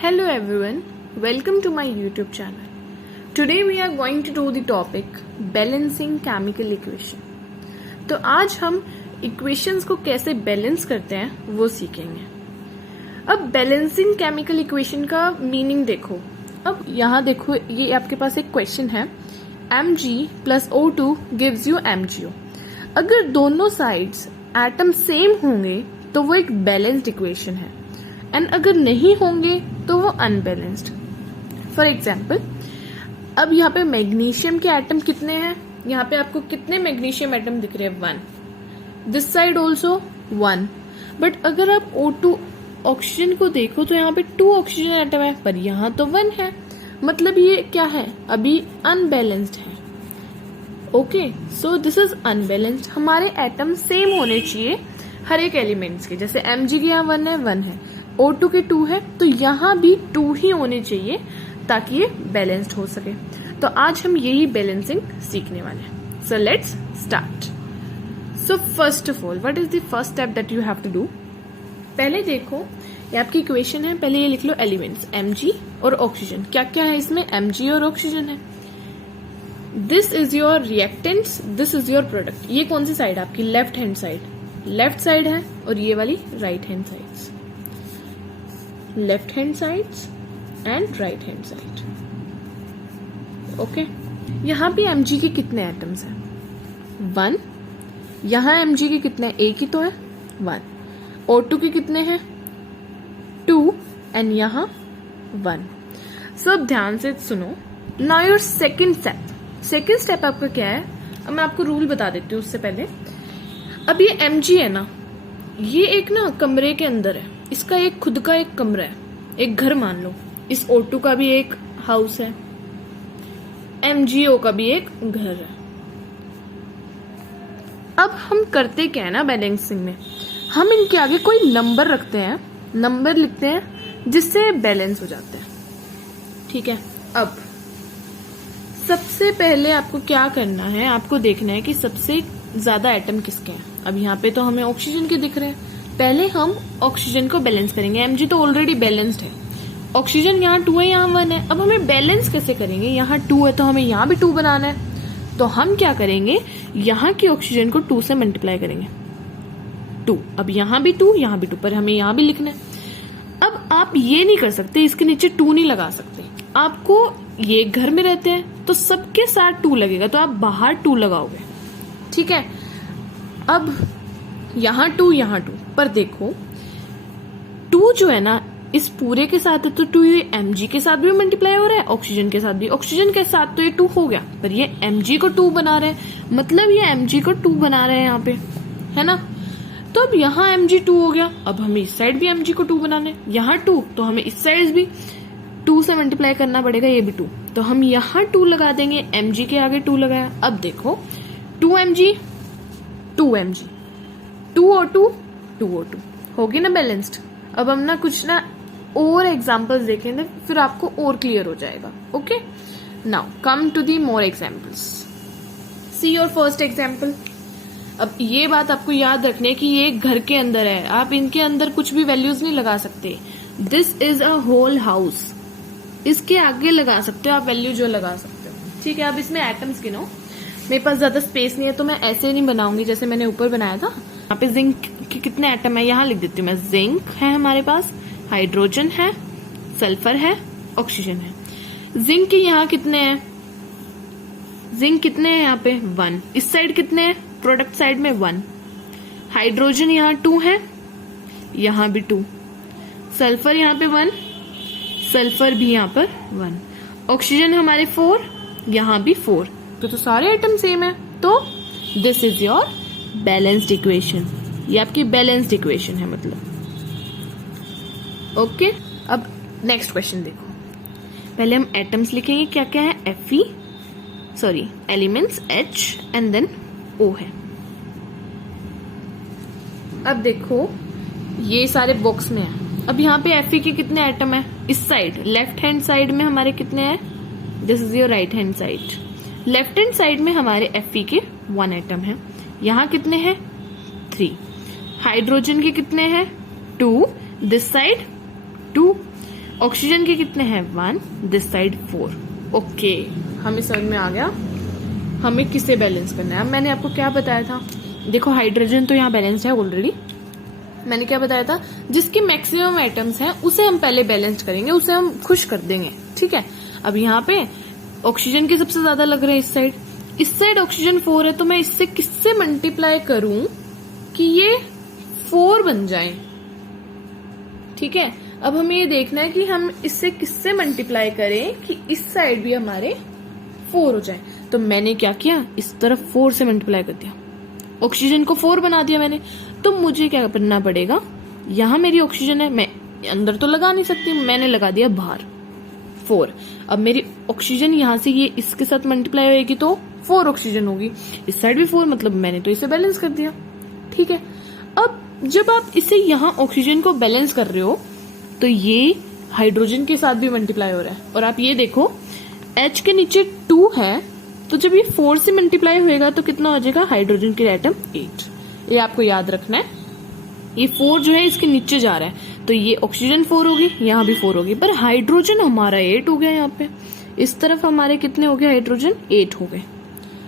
Hello everyone, welcome to my YouTube channel. Today we are going to do the topic balancing chemical equation. तो आज हम equations को कैसे balance करते हैं वो सीखेंगे. अब बैलेंसिंग केमिकल इक्वेशन का मीनिंग देखो. अब यहाँ देखो, ये आपके पास एक क्वेश्चन है, Mg plus O2 gives you MgO. अगर दोनों साइड्स एटम सेम होंगे तो वो एक बैलेंस्ड इक्वेशन है, एंड अगर नहीं होंगे तो वो अनबैलेंस्ड. फॉर एग्जाम्पल, अब यहाँ पे मैग्नीशियम के एटम कितने हैं? यहाँ पे आपको कितने मैग्नीशियम एटम दिख रहे हैं? 1. This side also 1. बट अगर आप O2 ऑक्सीजन को देखो तो यहाँ पे 2 ऑक्सीजन एटम है, पर यहाँ तो 1 है. मतलब ये क्या है? अभी अनबैलेंस्ड है. Okay, so this is unbalanced. हमारे एटम सेम होने चाहिए हर एक एलिमेंट्स के. जैसे Mg के यहाँ 1 है, O2 के 2 है, तो यहाँ भी 2 ही होने चाहिए ताकि ये बैलेंस्ड हो सके. तो आज हम यही बैलेंसिंग सीखने वाले हैं. So let's start. So first of all, what is the first step that you have to do? पहले देखो, ये आपकी इक्वेशन है, पहले ये लिख लो एलिमेंट्स Mg और ऑक्सीजन. क्या क्या है इसमें? Mg और ऑक्सीजन है. This is your reactants, this is your product. ये कौन सी साइड? आपकी left hand side. Left side है, और ये वाली right hand sides. Left hand sides and right hand side. Okay, यहां पे Mg के कितने एटम्स हैं? 1. यहां Mg के कितने? एक ही तो है, 1. O2 के कितने हैं? 2. एंड यहां 1. सब ध्यान से सुनो. Now your second step. Second step आपका क्या है? अब मैं आपको रूल बता देती हूँ उससे पहले. अब ये Mg है ना, ये एक ना कमरे के अंदर है. इसका एक खुद का एक कमरा है, एक घर मान लो. इस O2 का भी एक हाउस है, MgO का भी एक घर है. अब हम करते क्या है ना बैलेंसिंग में, हम इनके आगे कोई नंबर रखते हैं, नंबर लिखते हैं, जिससे बैलेंस हो जाते हैं. ठीक है. अब सबसे पहले आपको क्या करना है, आपको देखना है कि सबसे ज्यादा एटम किसके हैं. अब यहाँ पे तो हमें ऑक्सीजन के दिख रहे हैं. पहले हम ऑक्सीजन को बैलेंस करेंगे. Mg तो ऑलरेडी बैलेंस्ड है. ऑक्सीजन यहाँ 2 है, यहाँ 1 है. अब हमें बैलेंस कैसे करेंगे? यहाँ 2 है तो हमें यहाँ भी 2 बनाना है. तो हम क्या करेंगे, यहाँ की ऑक्सीजन को 2 से मल्टीप्लाई करेंगे. 2. अब यहाँ भी 2, यहाँ भी 2, पर हमें यहाँ भी लिखना है. अब आप ये नहीं कर सकते, इसके नीचे 2 नहीं लगा सकते. आपको, ये घर में रहते हैं तो सबके साथ 2 लगेगा, तो आप बाहर 2 लगाओगे. ठीक है. अब यहाँ 2, यहाँ 2, पर देखो 2 जो है ना इस पूरे के साथ है, तो 2 ये Mg के साथ भी मल्टीप्लाई हो रहा है, ऑक्सीजन के साथ भी. ऑक्सीजन के साथ तो ये 2 हो गया, पर ये Mg को 2 बना रहे हैं, मतलब ये Mg को 2 बना रहे हैं यहाँ पे, है ना. तो अब यहाँ Mg 2 हो गया. अब हमें इस साइड भी Mg को 2 बनाना है. यहाँ 2, तो हमें इस साइड भी 2 से मल्टीप्लाई करना पड़ेगा, ये भी 2. तो हम यहाँ 2 लगा देंगे, Mg के आगे 2 लगाया. अब देखो 2 Mg 2 Mg 2 O2 2 O2 होगी ना बैलेंस्ड. अब हम ना कुछ ना और एग्जांपल्स देखेंगे, फिर आपको और क्लियर हो जाएगा. Okay, now come to the more examples. See your first example. अब ये बात आपको याद रखने की, ये घर के अंदर है, आप इनके अंदर कुछ भी वैल्यूज नहीं लगा सकते. This is a whole house. इसके आगे लगा सकते हो आप वैल्यू जो लगा सकते हो. ठीक है. अब इसमें एटम्स गिनो. मेरे पास ज्यादा स्पेस नहीं है तो मैं ऐसे नहीं बनाऊंगी जैसे मैंने ऊपर बनाया था. यहाँ पे जिंक के कितने एटम है यहाँ लिख देती हूँ मैं. जिंक है हमारे पास, हाइड्रोजन है, सल्फर है, ऑक्सीजन है. जिंक के यहाँ कितने हैं? जिंक कितने हैं यहाँ पे? 1. इस साइड कितने हैं? प्रोडक्ट साइड में 1. हाइड्रोजन यहाँ 2 है, यहाँ भी 2. सल्फर यहाँ पे 1, सल्फर भी यहाँ पर 1. ऑक्सीजन हमारे 4, यहाँ भी 4. तो सारे आइटम सेम है. तो this is your balanced equation. ये आपकी बैलेंस्ड इक्वेशन है मतलब. ओके. अब नेक्स्ट क्वेश्चन देखो. पहले हम एटम्स लिखेंगे. क्या क्या है? Elements H and then O है. अब देखो ये सारे बॉक्स में है. अब यहाँ पे Fe के कितने एटम है? इस साइड लेफ्ट हैंड साइड में हमारे कितने हैं? This is your right hand side. Left hand side में हमारे Fe के 1 एटम है. यहाँ कितने हैं? 3. हाइड्रोजन के कितने हैं? 2. This side 2. ऑक्सीजन के कितने हैं 1, दिस साइड 4। ओके, हमें समझ में आ गया हमें किसे बैलेंस करना है। अब मैंने आपको क्या बताया था, देखो हाइड्रोजन तो यहाँ बैलेंस है ऑलरेडी। मैंने क्या बताया था, जिसके मैक्सिमम एटम्स हैं उसे हम पहले बैलेंस करेंगे, उसे हम खुश कर देंगे, ठीक है। अब यहाँ पे ऑक्सीजन के सबसे ज्यादा लग रहे हैं इस साइड ऑक्सीजन 4 है, तो मैं इससे किससे मल्टीप्लाई करूं कि ये 4 बन जाए, ठीक है। अब हमें ये देखना है कि हम इससे किससे मल्टीप्लाई करें कि इस साइड भी हमारे 4 हो जाए। तो मैंने क्या किया, इस तरफ 4 से मल्टीप्लाई कर दिया, ऑक्सीजन को 4 बना दिया मैंने। तो मुझे क्या करना पड़ेगा, यहां मेरी ऑक्सीजन है, मैं अंदर तो लगा नहीं सकती, मैंने लगा दिया बाहर 4। अब मेरी ऑक्सीजन यहां से ये इसके साथ मल्टीप्लाई होगी तो 4 ऑक्सीजन होगी, इस साइड भी 4, मतलब मैंने तो इसे बैलेंस कर दिया, ठीक है। अब जब आप इसे यहां ऑक्सीजन को बैलेंस कर रहे हो तो ये हाइड्रोजन के साथ भी मल्टीप्लाई हो रहा है, और आप ये देखो H के नीचे 2 है, तो जब ये 4 से मल्टीप्लाई होएगा तो कितना हो जाएगा, हाइड्रोजन के एटम 8। ये आपको याद रखना है, ये 4 जो है इसके नीचे जा रहा है, तो ये ऑक्सीजन 4 होगी, यहाँ भी 4 होगी, पर हाइड्रोजन हमारा 8 हो गया। यहाँ पे इस तरफ हमारे कितने हो गए, हाइड्रोजन 8 हो गए।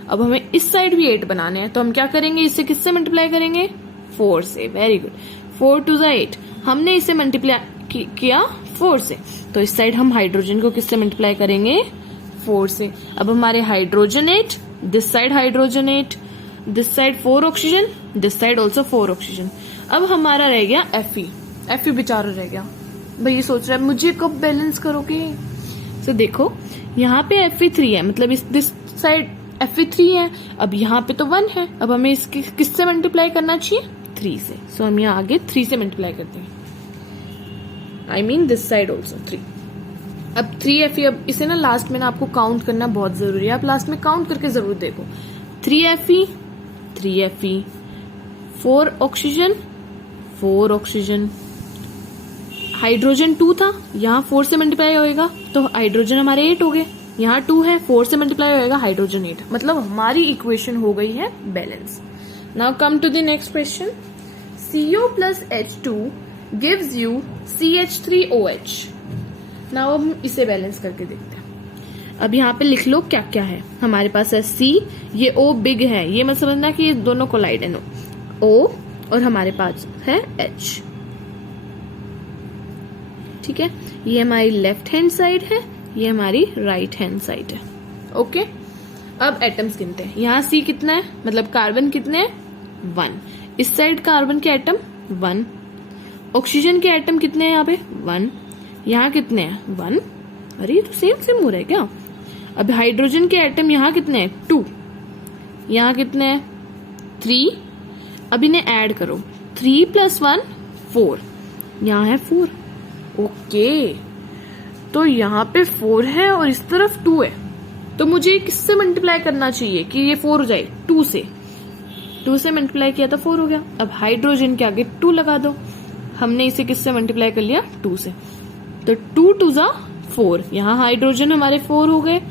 अब हमें इस साइड भी 8 बनाने हैं, तो हम क्या करेंगे, इससे किससे मल्टीप्लाई करेंगे, 4 से। वेरी गुड, 4 2 8, हमने इसे मल्टीप्लाई किया 4 से, तो इस साइड हम हाइड्रोजन को किससे मल्टीप्लाई करेंगे, 4 से। अब हमारे hydrogen 8, this side hydrogen 8, this side 4 oxygen, this side also 4 oxygen. अब हमारा रह गया Fe बेचारा रह गया, भाई ये सोच रहा है मुझे कब बैलेंस करोगे। तो देखो यहाँ पे Fe3 है, मतलब इस दिस साइड Fe3 है, अब यहाँ पे तो 1 है, अब हमें इसके किससे मल्टीप्लाई करना चाहिए, 3 से। सो हम यहाँ आगे 3 से मल्टीप्लाई करते हैं, I mean this side also 3। अब 3Fe, अब इसे ना लास्ट में ना आपको काउंट करना बहुत जरूरी है, आप लास्ट में काउंट करके जरूर देखो। 3Fe 4 ऑक्सीजन 4 ऑक्सीजन, हाइड्रोजन 2 था, यहाँ 4 से मल्टीप्लाई होएगा तो हाइड्रोजन हमारे 8 हो गए, यहाँ 2 है, 4 से मल्टीप्लाई होएगा, हाइड्रोजन 8, मतलब हमारी इक्वेशन हो गई है balance. Now come to the next question, CO plus H2 gives you CH3OH। Now हम इसे बैलेंस करके देखते हैं। अब यहाँ पे लिख लो क्या क्या है, हमारे पास है C, ये O बिग है, ये मत समझना कि ये दोनों कोलाइड है, O, और हमारे पास है H, ठीक है। ये हमारी लेफ्ट हैंड साइड है, ये हमारी राइट हैंड साइड है, ओके। अब एटम्स गिनते हैं, यहाँ C कितना है, मतलब कार्बन कितने हैं 1, इस साइड कार्बन के एटम 1, ऑक्सीजन के एटम कितने हैं यहाँ पे 1, यहाँ कितने हैं 1, अरे ये तो सेम हो रहा है क्या। अब हाइड्रोजन के एटम यहाँ कितने हैं 2, यहाँ कितने हैं 3, अब इन्हें ऐड करो, 3 + 1 4, यहाँ है 4, ओके। तो यहाँ पे 4 है और इस तरफ 2 है, तो मुझे किससे मल्टीप्लाई करना चाहिए कि ये 4 हो जाए, 2 से। 2 से मल्टीप्लाई किया तो 4 हो गया। अब हाइड्रोजन के आगे 2 लगा दो, हमने इसे किससे मल्टीप्लाई कर लिया 2 से, तो 2 2 जा 4, यहाँ हाइड्रोजन हमारे 4 हो गए,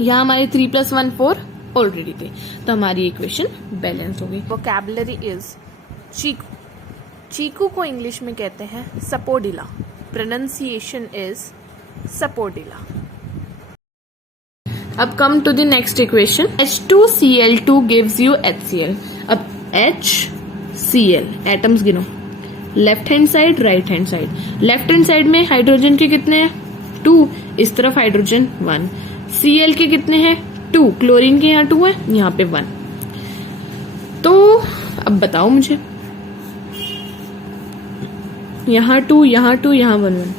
यहाँ हमारे 3 + 1 4 ऑलरेडी थे, तो हमारी इक्वेशन बैलेंस हो गई। वोकैबुलरी इज चीकू, चीकू को इंग्लिश में कहते हैं सपोडिला, प्रोनाउंसिएशन इज सपोडिला। अब come to the next equation, H2Cl2 gives you HCl। अब HCl एटम्स गिनो, left hand side right hand side, left hand side में हाइड्रोजन के कितने हैं 2, इस तरफ हाइड्रोजन 1, Cl के कितने हैं 2, क्लोरीन के यहाँ 2 है, यहाँ पे 1। तो अब बताओ मुझे, यहाँ 2 यहाँ 2 यहाँ 1 1,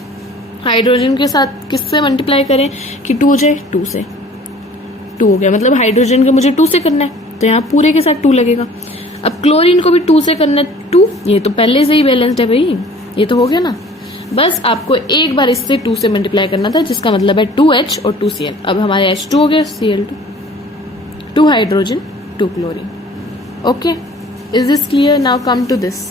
हाइड्रोजन के साथ किससे मल्टीप्लाई करें कि 2 हो जाए, 2 से, 2 हो गया, मतलब हाइड्रोजन के मुझे 2 से करना है, तो यहाँ पूरे के साथ 2 लगेगा। अब क्लोरीन को भी 2 से करना है 2, ये तो पहले से ही बैलेंस्ड है भाई, ये तो हो गया ना, बस आपको एक बार इससे 2 से मल्टीप्लाई करना था, जिसका मतलब है 2H और 2Cl। अब हमारे H2 हो गया, Cl2, 2 hydrogen 2 chlorine, okay. Is this clear? Now come to this,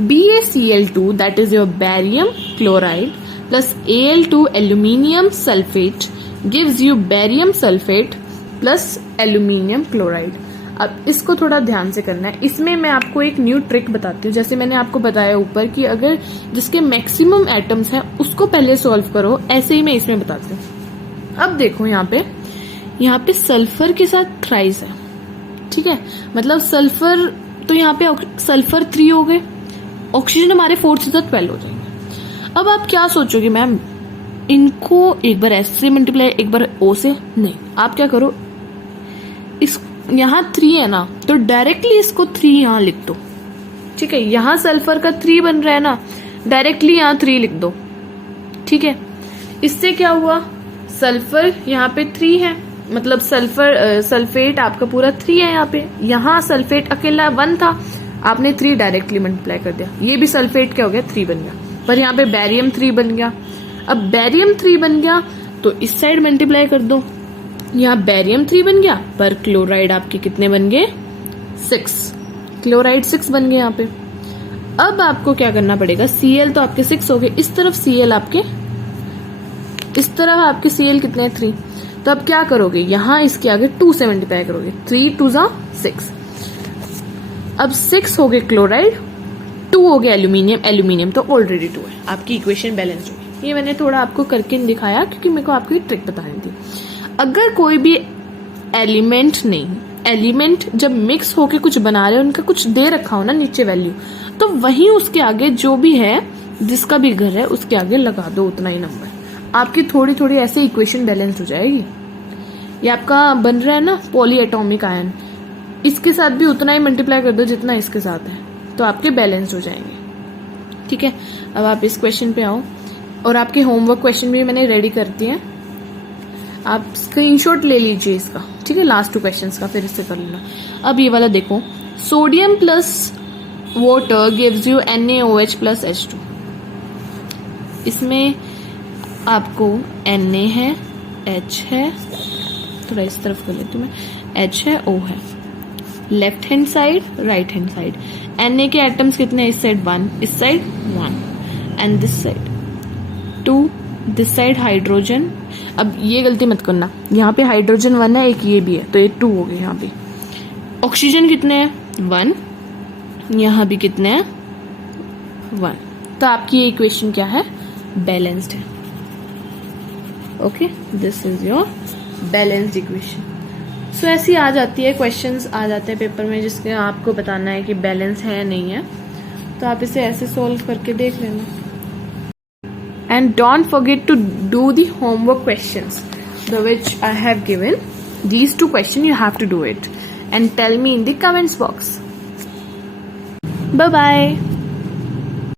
BaCl2 that is your barium chloride plus Al2 aluminium sulfate gives you barium sulfate plus aluminium chloride। अब इसको थोड़ा ध्यान से करना है। इसमें मैं आपको एक न्यू ट्रिक बताती हूँ। जैसे मैंने आपको बताया ऊपर कि अगर जिसके मैक्सिमम एटम्स हैं उसको पहले सॉल्व करो, ऐसे ही मैं इसमें बताती हूँ। अब देखो यहाँ पे सल्फर के साथ थ्राइस है, ठीक है, मतलब सल्फर, तो यहाँ पे सल्फर 3 हो गए, ऑक्सीजन हमारे 4 से 12 हो जाएंगे। अब आप क्या सोचोगे मैम, इनको एक बार S से मल्टीप्लाई, एक बार O से, नहीं, आप क्या करो, इस यहाँ 3 है ना, तो डायरेक्टली इसको 3 यहाँ लिख दो, ठीक है। यहाँ सल्फर का 3 बन रहा है ना, डायरेक्टली यहाँ 3 लिख दो, ठीक है। इससे क्या हुआ, सल्फर यहाँ पे 3 है, मतलब सल्फेट आपका पूरा 3 है यहाँ पे। यहाँ सल्फेट अकेला 1 था, आपने 3 डायरेक्टली मल्टीप्लाई कर दिया, ये भी सल्फेट क्या हो गया, 3 बन गया। पर यहाँ पे बैरियम 3 बन गया। अब बैरियम 3 बन गया तो इस साइड मल्टीप्लाई कर दो, यहाँ बैरियम 3 बन गया, पर क्लोराइड आपके कितने बन गए, 6, क्लोराइड 6 बन गए यहाँ पे। अब आपको क्या करना पड़ेगा, Cl तो आपके 6 हो गए, इस तरफ Cl आपके, इस तरफ आपके Cl कितने, 3। तो अब क्या करोगे, यहाँ इसके आगे 2 से मल्टीप्लाई करोगे, 3 2 6। अब 6 हो गए क्लोराइड, 2 हो गया एल्यूमिनियम, एल्यूमिनियम तो ऑलरेडी 2 है, आपकी इक्वेशन बैलेंस होगी। ये मैंने थोड़ा आपको करके दिखाया क्योंकि मेरे को आपको ट्रिक बतानी थी। अगर कोई भी एलिमेंट जब मिक्स होके कुछ बना रहे हो, उनका कुछ दे रखा हो ना नीचे वैल्यू, तो वही उसके आगे जो भी है, जिसका भी घर है, उसके आगे लगा दो उतना ही नंबर, आपकी थोड़ी थोड़ी ऐसे इक्वेशन बैलेंस हो जाएगी। ये आपका बन रहा है ना पॉली एटॉमिक आयन, इसके साथ भी उतना ही मल्टीप्लाई कर दो जितना इसके साथ है, तो आपके बैलेंस हो जाएंगे, ठीक है। अब आप इस क्वेश्चन पे आओ, और आपके होमवर्क क्वेश्चन भी मैंने रेडी कर दिए हैं, आप स्क्रीनशॉट ले लीजिए इसका, ठीक है, लास्ट 2 क्वेश्चंस का, फिर इससे कर लेना। अब ये वाला देखो, sodium plus water gives you NaOH plus H2। इसमें आपको Na है, H है, थोड़ा इस तरफ कर लेती हूँ मैं, H है, O है, left hand side, right hand side. Na के एटम्स कितने हैं, इस साइड 1, इस side 1, and this side 2, this side hydrogen. अब ये गलती मत करना, यहाँ पे हाइड्रोजन 1 है, एक ये भी है, तो ये 2 हो गए। यहाँ पे ऑक्सीजन कितने हैं, 1, यहाँ भी कितने हैं, 1। तो आपकी ये इक्वेशन क्या है, बैलेंस्ड है। Okay, this is your balanced equation. So ऐसी आ जाती है, क्वेश्चंस आ जाते हैं पेपर में जिसके आपको बताना है कि बैलेंस है या नहीं है, तो आप इसे ऐसे सोल्व करके देख लेना। And don't forget to do the homework questions, which I have given. These 2 questions you have to do it and tell me in the comments box. Bye bye.